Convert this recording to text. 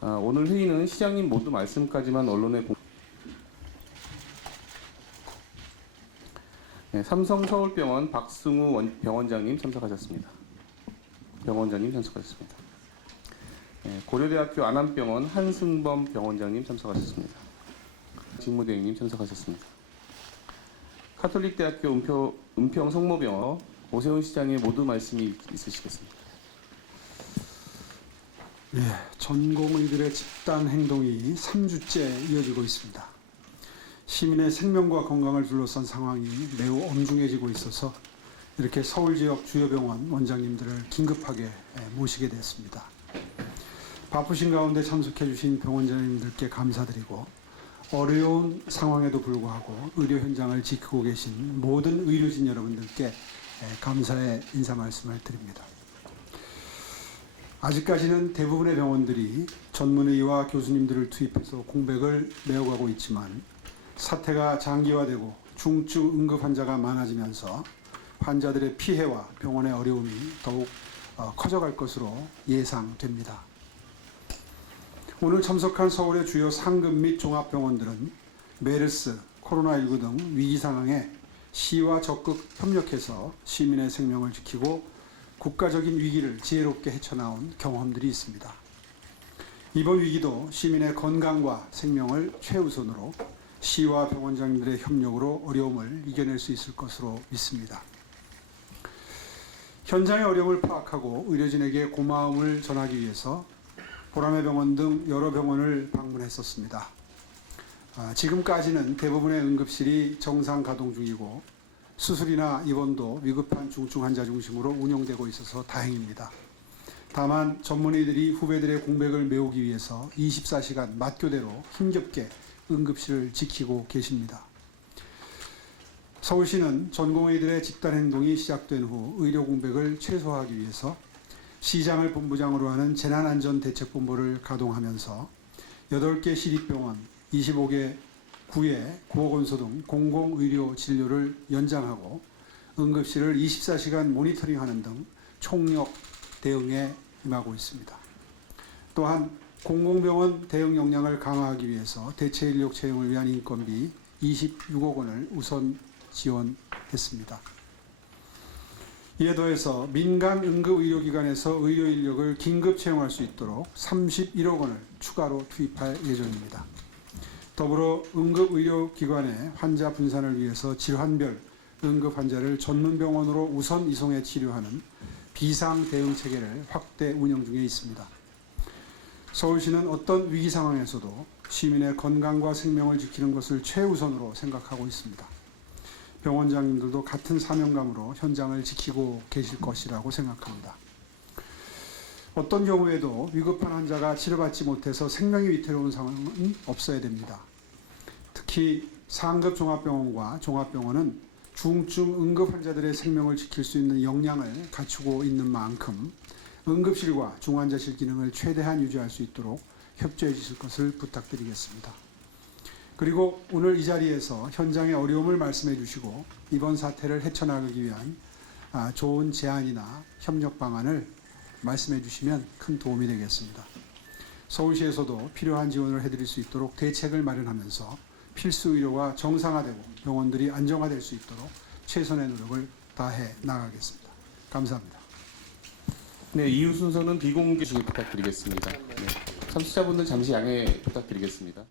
아, 오늘 회의는 시장님 모두 말씀까지만 언론에 공... 네, 삼성 서울병원 박승우 원- 병원장님 참석하셨습니다. 병원장님 참석하셨습니다. 네, 고려대학교 안암병원 한승범 병원장님 참석하셨습니다. 직무대행님 참석하셨습니다. 카톨릭대학교 은표, 은평 성모병원 오세훈 시장의 모두 말씀이 있으시겠습니다. 예, 전공의들의 집단 행동이 3주째 이어지고 있습니다. 시민의 생명과 건강을 둘러싼 상황이 매우 엄중해지고 있어서 이렇게 서울 지역 주요 병원 원장님들을 긴급하게 예, 모시게 됐습니다. 바쁘신 가운데 참석해 주신 병원장님들께 감사드리고 어려운 상황에도 불구하고 의료 현장을 지키고 계신 모든 의료진 여러분들께 예, 감사의 인사 말씀을 드립니다. 아직까지는 대부분의 병원들이 전문의와 교수님들을 투입해서 공백을 메워가고 있지만 사태가 장기화되고 중증 응급 환자가 많아지면서 환자들의 피해와 병원의 어려움이 더욱 어, 커져갈 것으로 예상됩니다. 오늘 참석한 서울의 주요 상급 및 종합병원들은 메르스, 코로나19 등 위기 상황에 시와 적극 협력해서 시민의 생명을 지키고 국가적인 위기를 지혜롭게 헤쳐나온 경험들이 있습니다. 이번 위기도 시민의 건강과 생명을 최우선으로 시와 병원장님들의 협력으로 어려움을 이겨낼 수 있을 것으로 믿습니다. 현장의 어려움을 파악하고 의료진에게 고마움을 전하기 위해서 보람의 병원 등 여러 병원을 방문했었습니다. 아, 지금까지는 대부분의 응급실이 정상 가동 중이고 수술이나 입원도 위급한 중증 환자 중심으로 운영되고 있어서 다행입니다. 다만 전문의들이 후배들의 공백을 메우기 위해서 24시간 맞교대로 힘겹게 응급실을 지키고 계십니다. 서울시는 전공의들의 집단 행동이 시작된 후 의료 공백을 최소화하기 위해서 시장을 본부장으로 하는 재난안전대책본부를 가동하면서 8개 시립병원, 25개 구에 구호건소 등 공공의료 진료를 연장하고 응급실을 24시간 모니터링하는 등 총력 대응에 임하고 있습니다. 또한 공공병원 대응 역량을 강화하기 위해서 대체 인력 채용을 위한 인건비 26억 원을 우선 지원했습니다. 이에 더해서 민간 응급의료기관에서 의료 인력을 긴급 채용할 수 있도록 31억 원을 추가로 투입할 예정입니다. 더불어 응급의료기관의 환자 분산을 위해서 질환별 응급 환자를 전문병원으로 우선 이송해 치료하는 비상 대응 체계를 확대 운영 중에 있습니다. 서울시는 어떤 위기 상황에서도 시민의 건강과 생명을 지키는 것을 최우선으로 생각하고 있습니다. 병원장님들도 같은 사명감으로 현장을 지키고 계실 것이라고 생각합니다. 어떤 경우에도 위급한 환자가 치료받지 못해서 생명이 위태로운 상황은 없어야 됩니다. 특히 상급 종합병원과 종합병원은 중증 응급 환자들의 생명을 지킬 수 있는 역량을 갖추고 있는 만큼 응급실과 중환자실 기능을 최대한 유지할 수 있도록 협조해 주실 것을 부탁드리겠습니다. 그리고 오늘 이 자리에서 현장의 어려움을 말씀해 주시고 이번 사태를 헤쳐나가기 위한 아, 좋은 제안이나 협력 방안을 말씀해 주시면 큰 도움이 되겠습니다. 서울시에서도 필요한 지원을 해드릴 수 있도록 대책을 마련하면서 필수 의료가 정상화되고 병원들이 안정화될 수 있도록 최선의 노력을 다해 나가겠습니다. 감사합니다. 네, 이후 순서는 비공개 중에 부탁드리겠습니다. 네, 참석자분들 잠시 양해 부탁드리겠습니다.